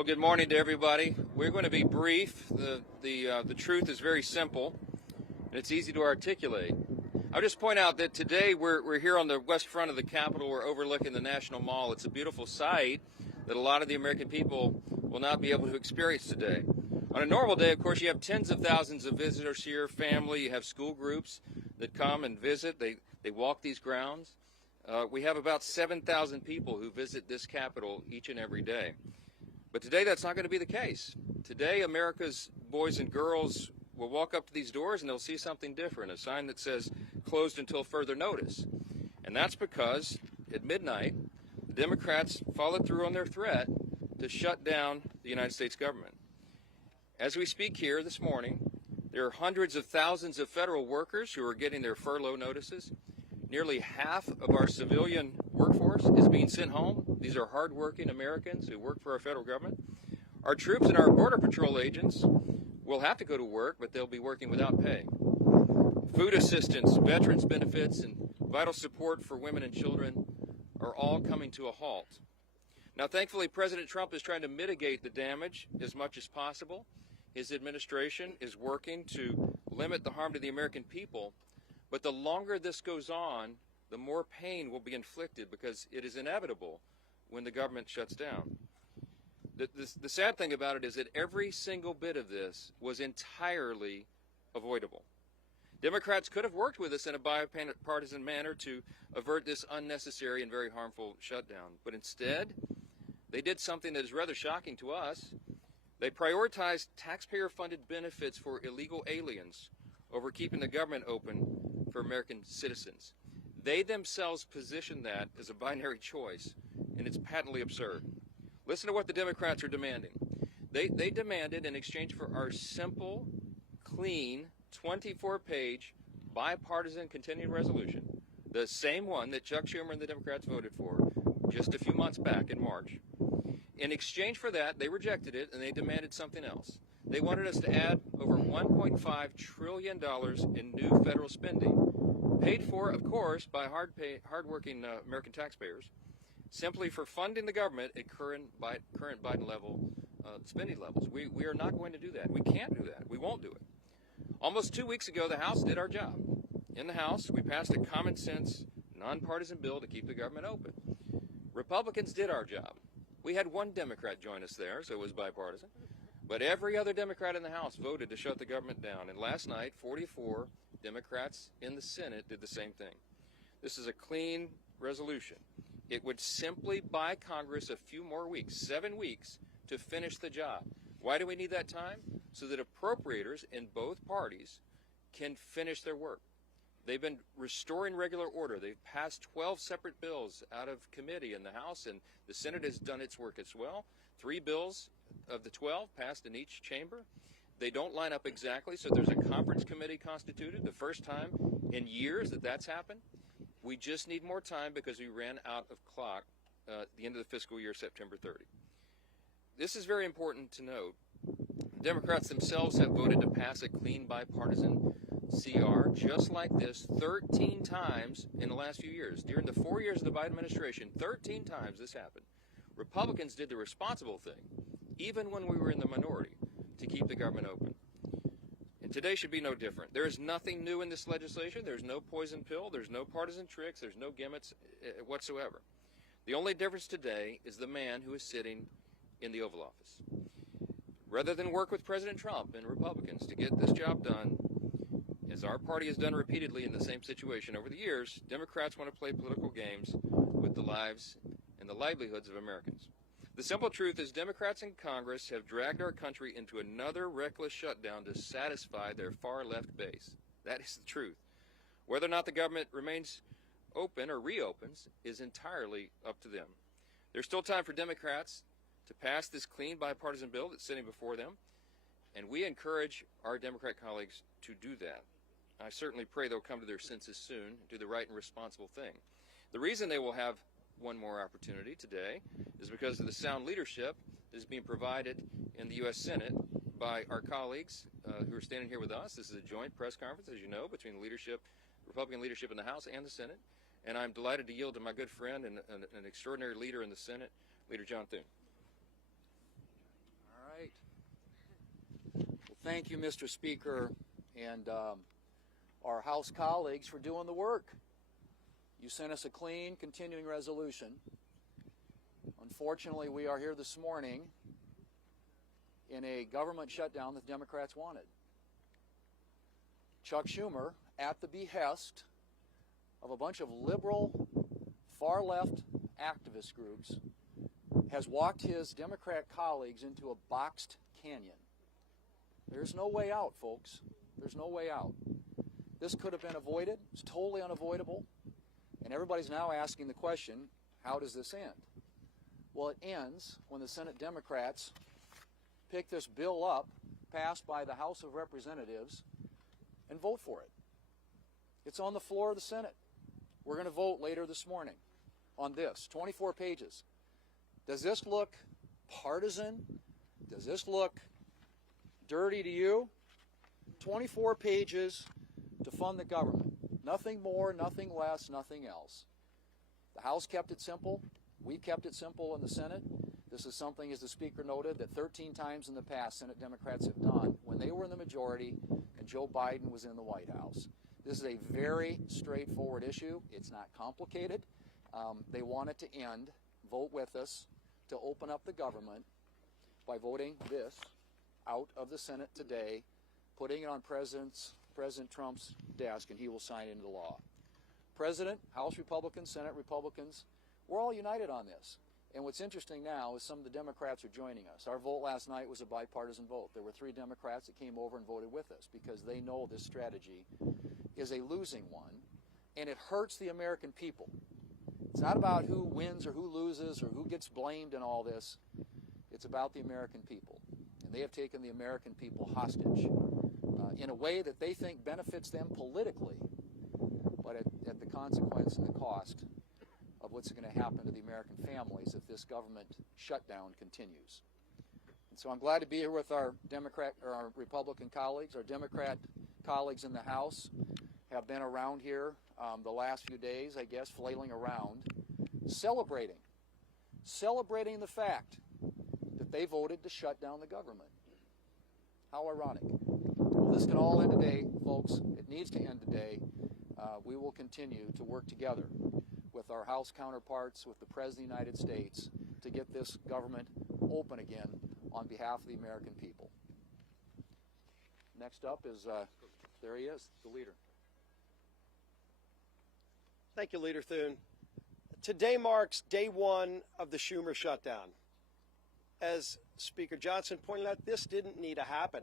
Well, good morning to everybody. We're going to be brief. The truth is very simple, and it's easy to articulate. I'll just point out that today we're here on the west front of the Capitol. We're overlooking the National Mall. It's a beautiful sight that a lot of the American people will not be able to experience today. On a normal day, of course, you have tens of thousands of visitors here, family. You have school groups that come and visit. They walk these grounds. We have about 7,000 people who visit this Capitol each and every day. But today that's not going to be the case. Today America's boys and girls will walk up to these doors and they'll see something different, a sign that says closed until further notice. And that's because at midnight, the Democrats followed through on their threat to shut down the United States government. As we speak here this morning, there are hundreds of thousands of federal workers who are getting their furlough notices. Nearly half of our civilian workforce is being sent home. These are hardworking Americans who work for our federal government. Our troops and our Border Patrol agents will have to go to work, but they'll be working without pay. Food assistance, veterans benefits, and vital support for women and children are all coming to a halt. Now, thankfully, President Trump is trying to mitigate the damage as much as possible. His administration is working to limit the harm to the American people. But the longer this goes on, the more pain will be inflicted because it is inevitable when the government shuts down. The sad thing about it is that every single bit of this was entirely avoidable. Democrats could have worked with us in a bipartisan manner to avert this unnecessary and very harmful shutdown. But instead, they did something that is rather shocking to us. They prioritized taxpayer-funded benefits for illegal aliens over keeping the government open for American citizens. They themselves position that as a binary choice, and it's patently absurd. Listen to what the Democrats are demanding. They demanded, in exchange for our simple, clean, 24-page bipartisan continuing resolution, the same one that Chuck Schumer and the Democrats voted for just a few months back in March. In exchange for that, they rejected it, and they demanded something else. They wanted us to add over $1.5 trillion in new federal spending, paid for, of course, by hardworking American taxpayers, simply for funding the government at current Biden level spending levels. We are not going to do that. We can't do that. We won't do it. Almost 2 weeks ago, the House did our job. In the House, we passed a common sense, nonpartisan bill to keep the government open. Republicans did our job. We had one Democrat join us there, so it was bipartisan. But every other Democrat in the House voted to shut the government down. And last night, 44 Democrats in the Senate did the same thing. This is a clean resolution. It would simply buy Congress a few more weeks, 7 weeks, to finish the job. Why do we need that time? So that appropriators in both parties can finish their work. They've been restoring regular order. They've passed 12 separate bills out of committee in the House, and the Senate has done its work as well. 3 bills of the 12 passed in each chamber. They don't line up exactly, so there's a conference committee constituted, the first time in years that that's happened. We just need more time because we ran out of clock at the end of the fiscal year, September 30. This is very important to note. Democrats themselves have voted to pass a clean bipartisan CR just like this 13 times in the last few years. During the 4 years of the Biden administration, 13 times this happened. Republicans did the responsible thing, even when we were in the minority, to keep the government open. And today should be no different. There is nothing new in this legislation. There's no poison pill. There's no partisan tricks. There's no gimmicks whatsoever. The only difference today is the man who is sitting in the Oval Office. Rather than work with President Trump and Republicans to get this job done, as our party has done repeatedly in the same situation over the years, Democrats want to play political games with the lives and the livelihoods of Americans. The simple truth is Democrats in Congress have dragged our country into another reckless shutdown to satisfy their far-left base. That is the truth. Whether or not the government remains open or reopens is entirely up to them. There's still time for Democrats to pass this clean bipartisan bill that's sitting before them, and we encourage our Democrat colleagues to do that. I certainly pray they'll come to their senses soon and do the right and responsible thing. The reason they will have one more opportunity today is because of the sound leadership that is being provided in the U.S. Senate by our colleagues who are standing here with us. This is a joint press conference, as you know, between the leadership, Republican leadership in the House and the Senate. And I'm delighted to yield to my good friend and an extraordinary leader in the Senate, Leader John Thune. Thank you, Mr. Speaker, and our House colleagues for doing the work. You sent us a clean, continuing resolution. Unfortunately, we are here this morning in a government shutdown that the Democrats wanted. Chuck Schumer, at the behest of a bunch of liberal, far-left activist groups, has walked his Democrat colleagues into a boxed canyon. There's no way out, folks. There's no way out. This could have been avoided. It's totally unavoidable. And everybody's now asking the question, how does this end? Well, it ends when the Senate Democrats pick this bill up, passed by the House of Representatives, and vote for it. It's on the floor of the Senate. We're going to vote later this morning on this, 24 pages. Does this look partisan? Does this look dirty to you? 24 pages to fund the government. Nothing more, nothing less, nothing else. The House kept it simple. We kept it simple in the Senate. This is something, as the Speaker noted, that 13 times in the past Senate Democrats have done when they were in the majority and Joe Biden was in the White House. This is a very straightforward issue. It's not complicated. They want it to end. Vote with us to open up the government by voting this out of the Senate today, putting it on President Trump's desk, and he will sign it into law. President, House Republicans, Senate Republicans, we're all united on this. And what's interesting now is some of the Democrats are joining us. Our vote last night was a bipartisan vote. There were 3 Democrats that came over and voted with us because they know this strategy is a losing one, and it hurts the American people. It's not about who wins or who loses or who gets blamed in all this. It's about the American people. And they have taken the American people hostage in a way that they think benefits them politically, but at the consequence and the cost of what's going to happen to the American families if this government shutdown continues. And so I'm glad to be here with our Republican colleagues. Our Democrat colleagues in the House have been around here the last few days, I guess, flailing around, celebrating the fact that they voted to shut down the government. How ironic. Well, this can all end today, folks. It needs to end today. We will continue to work together with our House counterparts, with the President of the United States, to get this government open again on behalf of the American people. Next up is, there he is, the leader. Thank you, Leader Thune. Today marks day 1 of the Schumer shutdown. As Speaker Johnson pointed out, this didn't need to happen.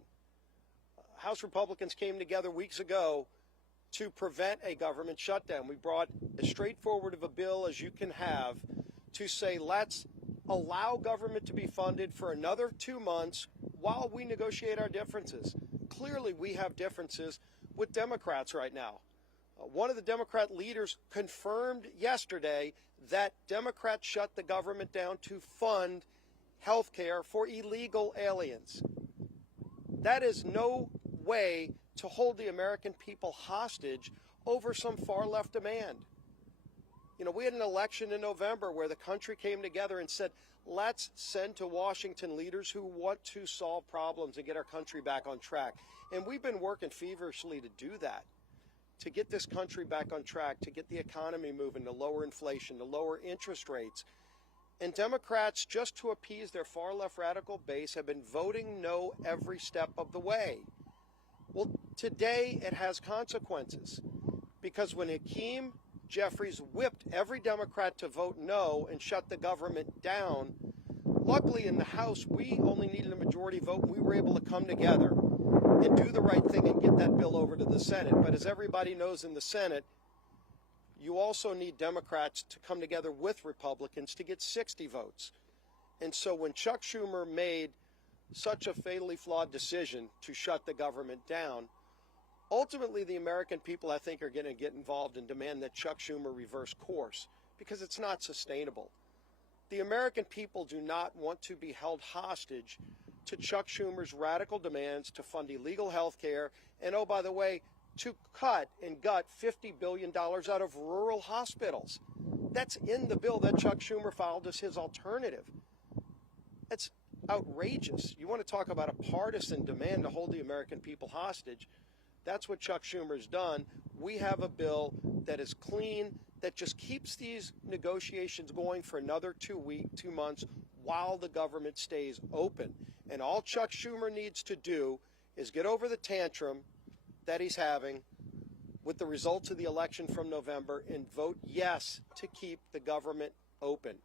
House Republicans came together weeks ago to prevent a government shutdown. We brought as straightforward of a bill as you can have to say, let's allow government to be funded for another 2 months while we negotiate our differences. Clearly, we have differences with Democrats right now. One of the Democrat leaders confirmed yesterday that Democrats shut the government down to fund health care for illegal aliens. That is no way to hold the American people hostage over some far-left demand. You know, we had an election in November where the country came together and said, let's send to Washington leaders who want to solve problems and get our country back on track. And we've been working feverishly to do that, to get this country back on track, to get the economy moving, to lower inflation, to lower interest rates. And Democrats, just to appease their far-left radical base, have been voting no every step of the way. Well, today it has consequences, because when Hakeem Jeffries whipped every Democrat to vote no and shut the government down, luckily in the House we only needed a majority vote. We were able to come together and do the right thing and get that bill over to the Senate. But as everybody knows in the Senate, you also need Democrats to come together with Republicans to get 60 votes. And so when Chuck Schumer made such a fatally flawed decision to shut the government down, ultimately the American people, I think, are going to get involved and demand that Chuck Schumer reverse course, because it's not sustainable. The American people do not want to be held hostage to Chuck Schumer's radical demands to fund illegal health care and, oh, by the way, to cut and gut $50 billion out of rural hospitals. That's in the bill that Chuck Schumer filed as his alternative. It's outrageous. You want to talk about a partisan demand to hold the American people hostage? That's what Chuck Schumer's done. We have a bill that is clean, that just keeps these negotiations going for another 2 months while the government stays open. And all Chuck Schumer needs to do is get over the tantrum that he's having with the results of the election from November and vote yes to keep the government open.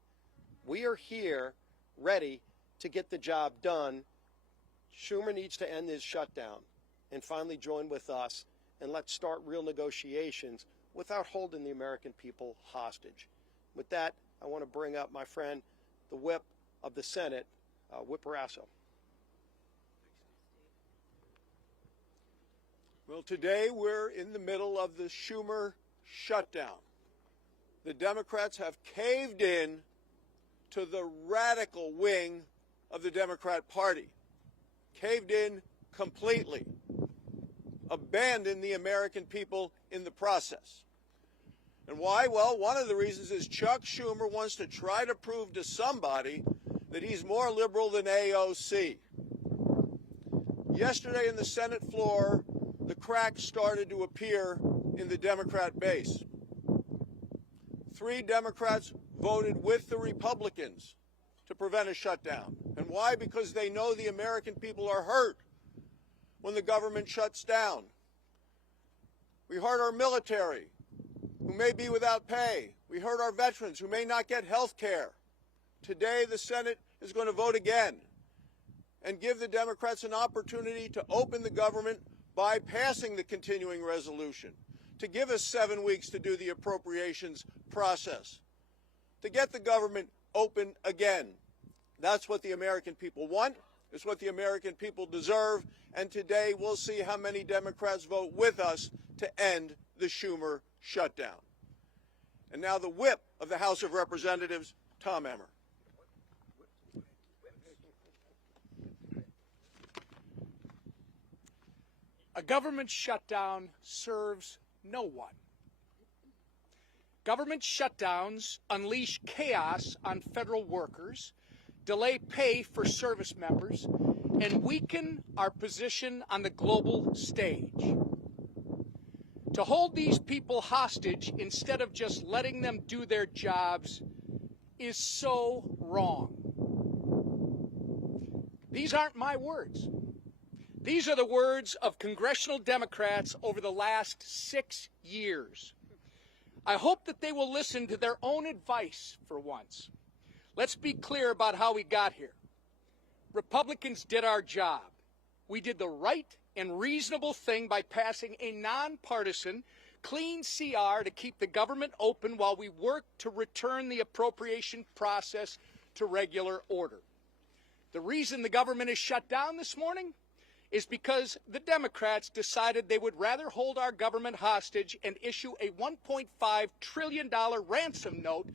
We are here ready to get the job done. Schumer needs to end his shutdown and finally join with us, and let's start real negotiations without holding the American people hostage. With that, I want to bring up my friend, the whip of the Senate, Whip Barrasso. Well, today we're in the middle of the Schumer shutdown. The Democrats have caved in to the radical wing of the Democrat Party, caved in completely, abandoned the American people in the process. And why? Well, one of the reasons is Chuck Schumer wants to try to prove to somebody that he's more liberal than AOC. Yesterday in the Senate floor, the cracks started to appear in the Democrat base. 3 Democrats voted with the Republicans to prevent a shutdown. And why? Because they know the American people are hurt when the government shuts down. We hurt our military, who may be without pay. We hurt our veterans, who may not get health care. Today, the Senate is going to vote again and give the Democrats an opportunity to open the government by passing the continuing resolution, to give us 7 weeks to do the appropriations process, to get the government open again. That's what the American people want. It's what the American people deserve. And today we'll see how many Democrats vote with us to end the Schumer shutdown. And now the whip of the House of Representatives, Tom Emmer. A government shutdown serves no one. Government shutdowns unleash chaos on federal workers, delay pay for service members, and weaken our position on the global stage. To hold these people hostage instead of just letting them do their jobs is so wrong. These aren't my words. These are the words of congressional Democrats over the last 6 years. I hope that they will listen to their own advice for once. Let's be clear about how we got here. Republicans did our job. We did the right and reasonable thing by passing a nonpartisan, clean CR to keep the government open while we work to return the appropriation process to regular order. The reason the government is shut down this morning is because the Democrats decided they would rather hold our government hostage and issue a $1.5 trillion ransom note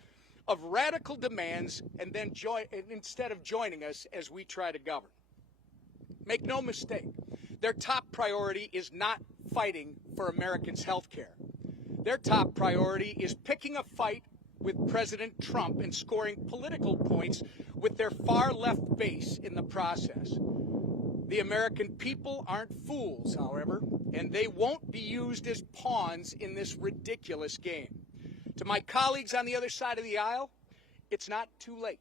of radical demands and then instead of joining us as we try to govern. Make no mistake, their top priority is not fighting for Americans' health care. Their top priority is picking a fight with President Trump and scoring political points with their far-left base in the process. The American people aren't fools, however, and they won't be used as pawns in this ridiculous game. To my colleagues on the other side of the aisle, it's not too late.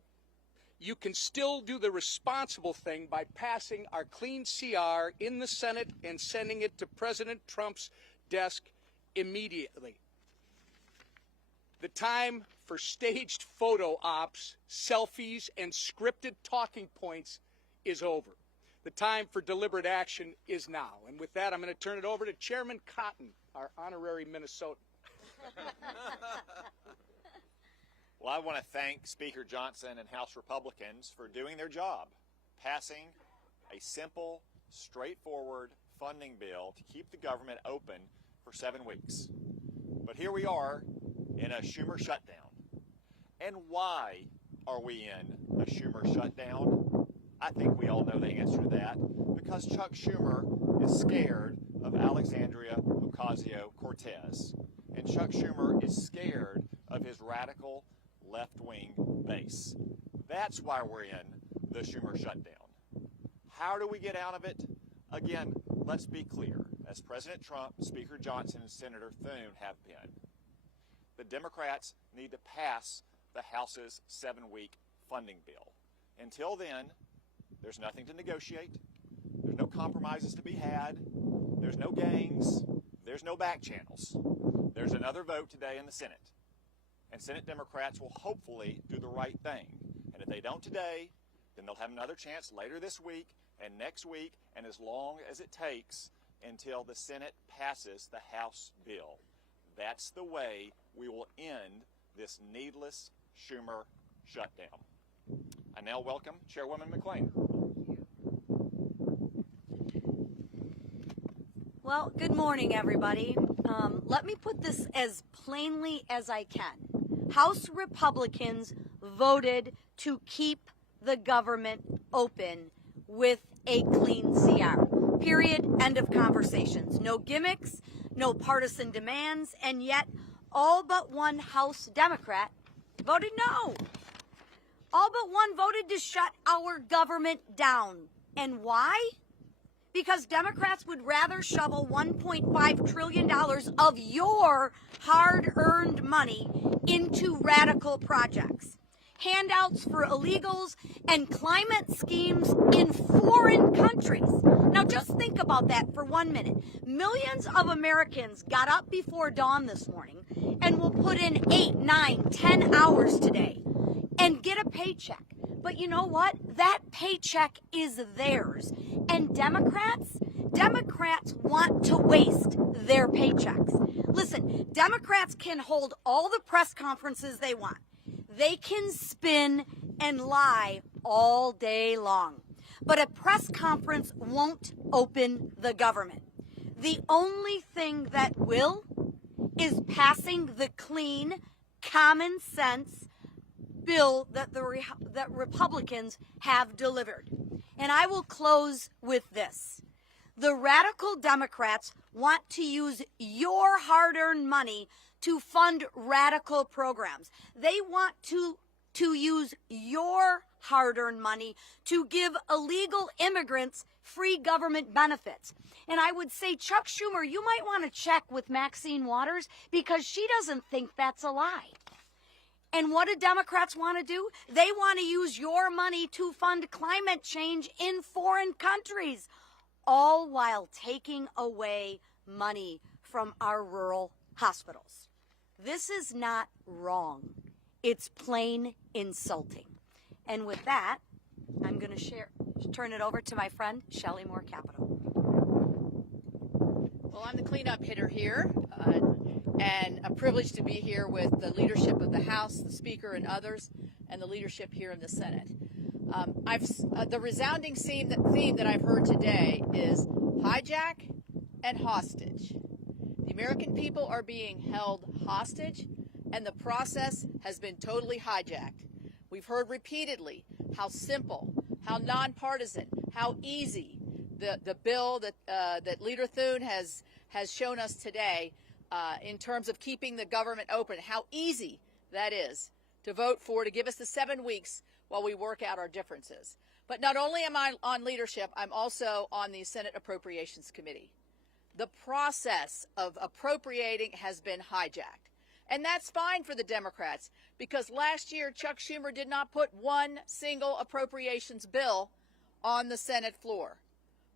You can still do the responsible thing by passing our clean CR in the Senate and sending it to President Trump's desk immediately. The time for staged photo ops, selfies, and scripted talking points is over. The time for deliberate action is now. And with that, I'm going to turn it over to Chairman Cotton, our honorary Minnesotan. Well, I want to thank Speaker Johnson and House Republicans for doing their job, passing a simple, straightforward funding bill to keep the government open for 7 weeks. But here we are in a Schumer shutdown. And why are we in a Schumer shutdown? I think we all know the answer to that. Because Chuck Schumer is scared of Alexandria Ocasio-Cortez. And Chuck Schumer is scared of his radical left-wing base. That's why we're in the Schumer shutdown. How do we get out of it? Again, let's be clear. As President Trump, Speaker Johnson, and Senator Thune have been, the Democrats need to pass the House's 7-week funding bill. Until then, there's nothing to negotiate. There's no compromises to be had. There's no games. There's no back channels. There's another vote today in the Senate. And Senate Democrats will hopefully do the right thing. And if they don't today, then they'll have another chance later this week and next week, and as long as it takes until the Senate passes the House bill. That's the way we will end this needless Schumer shutdown. I now welcome Chairwoman McClain. Well, good morning, everybody. Let me put this as plainly as I can. House Republicans voted to keep the government open with a clean CR. Period. End of conversations. No gimmicks, no partisan demands, and yet all but one House Democrat voted no. All but one voted to shut our government down. And why? Because Democrats would rather shovel $1.5 trillion of your hard-earned money into radical projects. Handouts for illegals and climate schemes in foreign countries. Now just think about that for 1 minute. Millions of Americans got up before dawn this morning and will put in 8, 9, 10 hours today and get a paycheck. But you know what? That paycheck is theirs. And Democrats want to waste their paychecks. Listen, Democrats can hold all the press conferences they want. They can spin and lie all day long. But a press conference won't open the government. The only thing that will is passing the clean, common sense bill that that Republicans have delivered. And I will close with this. The radical Democrats want to use your hard-earned money to fund radical programs. They want to use your hard-earned money to give illegal immigrants free government benefits. And I would say, Chuck Schumer, you might want to check with Maxine Waters because she doesn't think that's a lie. And what do Democrats want to do? They want to use your money to fund climate change in foreign countries, all while taking away money from our rural hospitals. This is not wrong. It's plain insulting. And with that, I'm going to turn it over to my friend, Shelley Moore Capital. Well, I'm the cleanup hitter here, and a privilege to be here with the leadership of the House, the Speaker, and others, and the leadership here in the Senate. The resounding theme that I've heard today is hijack and hostage. The American people are being held hostage, and the process has been totally hijacked. We've heard repeatedly how simple, how nonpartisan, how easy the bill that Leader Thune has shown us today in terms of keeping the government open, how easy that is to vote for, to give us the 7 weeks while we work out our differences. But not only am I on leadership, I'm also on the Senate Appropriations Committee. The process of appropriating has been hijacked. And that's fine for the Democrats, because last year Chuck Schumer did not put one single appropriations bill on the Senate floor.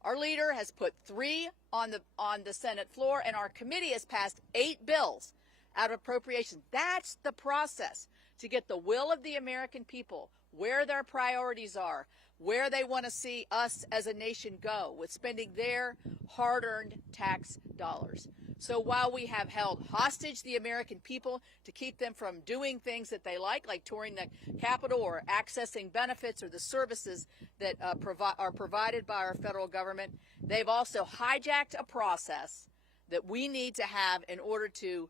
Our leader has put 3 on the Senate floor, and our committee has passed 8 bills out of appropriations. That's the process to get the will of the American people, where their priorities are, where they want to see us as a nation go with spending their hard-earned tax dollars. So while we have held hostage the American people to keep them from doing things that they like touring the Capitol or accessing benefits or the services that are provided by our federal government, they've also hijacked a process that we need to have in order to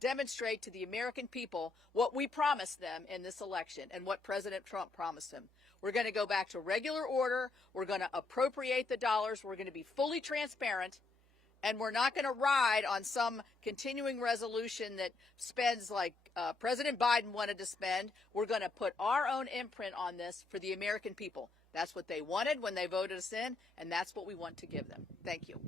demonstrate to the American people what we promised them in this election and what President Trump promised them. We're going to go back to regular order. We're going to appropriate the dollars. We're going to be fully transparent. And we're not going to ride on some continuing resolution that spends like President Biden wanted to spend. We're going to put our own imprint on this for the American people. That's what they wanted when they voted us in, and that's what we want to give them. Thank you.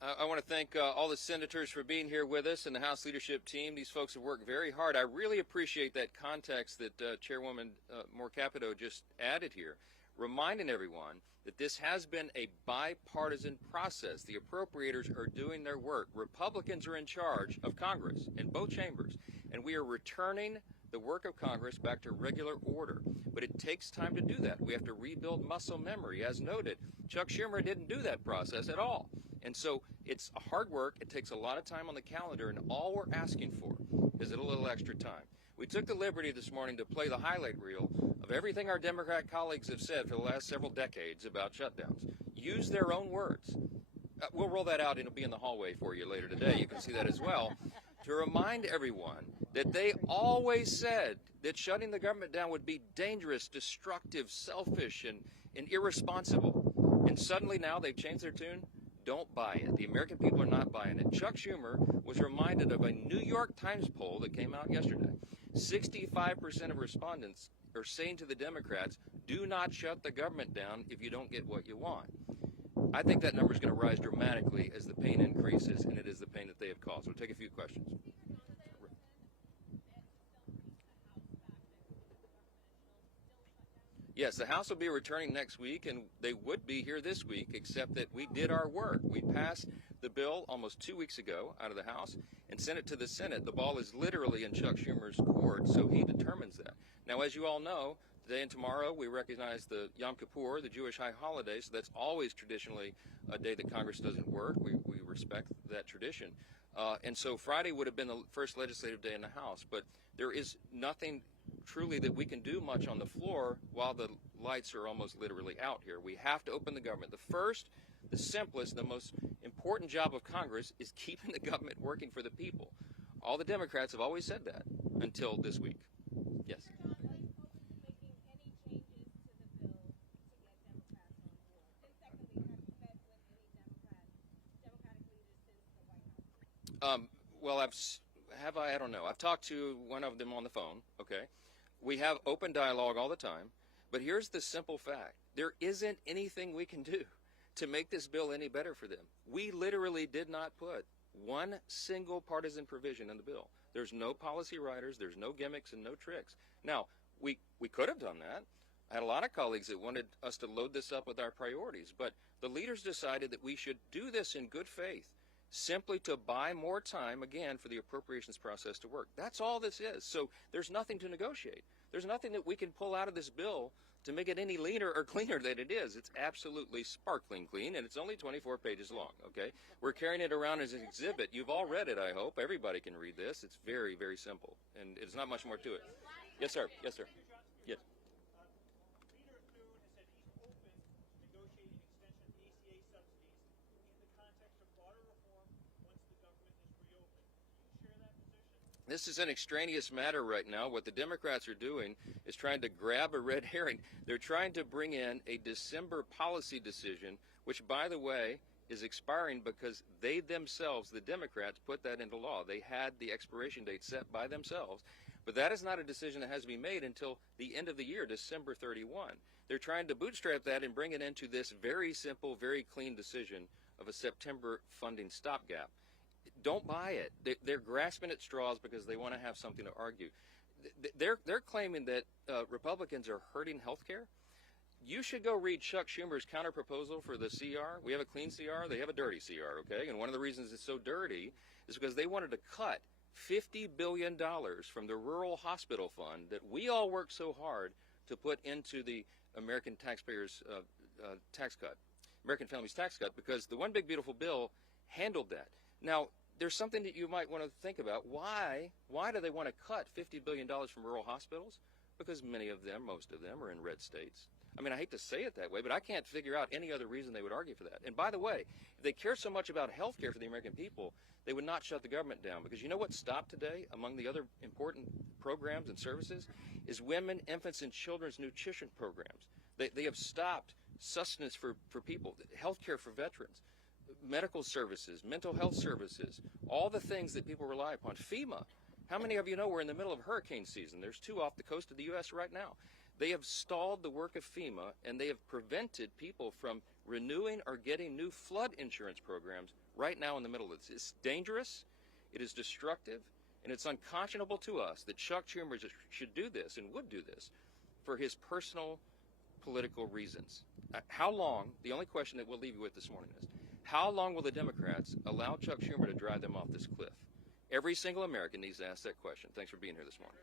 I want to thank all the senators for being here with us and the House leadership team. These folks have worked very hard. I really appreciate that context that Chairwoman Moore Capito just added here, reminding everyone that this has been a bipartisan process. The appropriators are doing their work. Republicans are in charge of Congress in both chambers, and we are returning the work of Congress back to regular order. But it takes time to do that. We have to rebuild muscle memory. As noted, Chuck Schumer didn't do that process at all. And so it's hard work. It takes a lot of time on the calendar, and all we're asking for is a little extra time. We took the liberty this morning to play the highlight reel of everything our Democrat colleagues have said for the last several decades about shutdowns. Use their own words. We'll roll that out, and it'll be in the hallway for you later today. You can see that as well. To remind everyone that they always said that shutting the government down would be dangerous, destructive, selfish, and irresponsible. And suddenly now they've changed their tune. Don't buy it. The American people are not buying it. Chuck Schumer was reminded of a New York Times poll that came out yesterday. 65% of respondents are saying to the Democrats, do not shut the government down if you don't get what you want. I think that number is going to rise dramatically as the pain increases, and it is the pain that they have caused. We'll take a few questions. Yes, the House will be returning next week, and they would be here this week, except that we did our work. We passed the bill almost 2 weeks ago out of the House and sent it to the Senate. The ball is literally in Chuck Schumer's court, so he determines that. Now, as you all know, today and tomorrow we recognize the Yom Kippur, the Jewish high holiday, so that's always traditionally a day that Congress doesn't work. We respect that tradition. And so Friday would have been the first legislative day in the House, but there is nothing truly that we can do much on the floor while the lights are almost literally out here. We have to open the government. The first, the simplest, the most important job of Congress is keeping the government working for the people. All the Democrats have always said that until this week. Yes. Well, I don't know. I've talked to one of them on the phone, okay? We have open dialogue all the time, but here's the simple fact. There isn't anything we can do to make this bill any better for them. We literally did not put one single partisan provision in the bill. There's no policy writers, there's no gimmicks and no tricks. Now, we could have done that. I had a lot of colleagues that wanted us to load this up with our priorities, but the leaders decided that we should do this in good faith, simply to buy more time, again, for the appropriations process to work. That's all this is. So there's nothing to negotiate. There's nothing that we can pull out of this bill to make it any leaner or cleaner than it is. It's absolutely sparkling clean, and it's only 24 pages long, okay? We're carrying it around as an exhibit. You've all read it, I hope. Everybody can read this. It's very, very simple, and it's not much more to it. Yes, sir. Yes, sir. Yes. This is an extraneous matter right now. What the Democrats are doing is trying to grab a red herring. They're trying to bring in a December policy decision, which, by the way, is expiring because they themselves, the Democrats, put that into law. They had the expiration date set by themselves. But that is not a decision that has to be made until the end of the year, December 31. They're trying to bootstrap that and bring it into this very simple, very clean decision of a September funding stopgap. Don't buy it. They're grasping at straws because they want to have something to argue. They're claiming that Republicans are hurting health care. You should go read Chuck Schumer's counterproposal for the CR. We have a clean CR. They have a dirty CR, okay? And one of the reasons it's so dirty is because they wanted to cut $50 billion from the rural hospital fund that we all worked so hard to put into the American taxpayers' tax cut, American families' tax cut, because the One Big Beautiful Bill handled that. Now, there's something that you might want to think about. Why do they want to cut $50 billion from rural hospitals? Because many of them, most of them, are in red states. I mean, I hate to say it that way, but I can't figure out any other reason they would argue for that. And by the way, if they care so much about health care for the American people, they would not shut the government down. Because you know what stopped today, among the other important programs and services, is women, infants, and children's nutrition programs. They have stopped sustenance for people, health care for veterans, medical services, mental health services, all the things that people rely upon. FEMA. How many of you know we're in the middle of hurricane season? There's 2 off the coast of the U.S. right now. They have stalled the work of FEMA, and they have prevented people from renewing or getting new flood insurance programs right now in the middle of this. It's dangerous, it is destructive, and it's unconscionable to us that Chuck Schumer should do this and would do this for his personal political reasons. How long, the only question that we'll leave you with this morning is, how long will the Democrats allow Chuck Schumer to drive them off this cliff? Every single American needs to ask that question. Thanks for being here this morning.